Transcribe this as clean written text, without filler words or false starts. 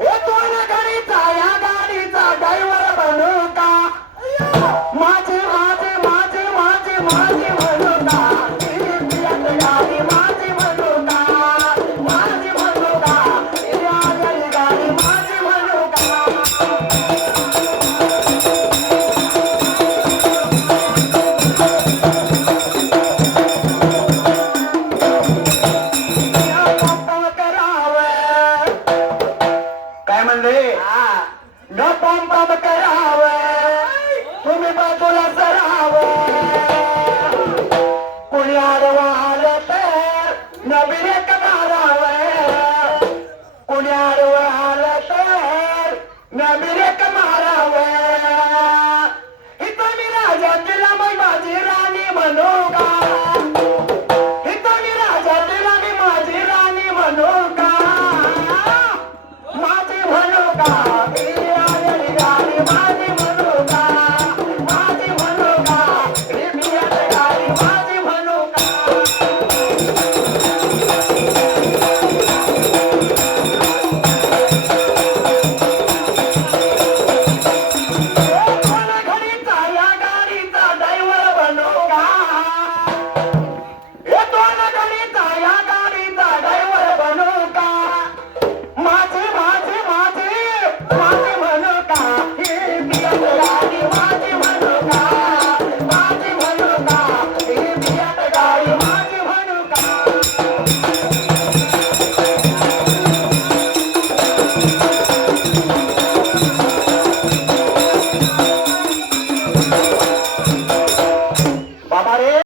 हे दोन गाडीचा या गाडीचा ड्रायव्हर बनू का माझे माझे माझे माझे माझे म्हणू का गाडी माझी म्हणू का माझी म्हणू का गाडी माझी म्हणू का काय म्हणले न पंप करावं तुम्ही बाजूला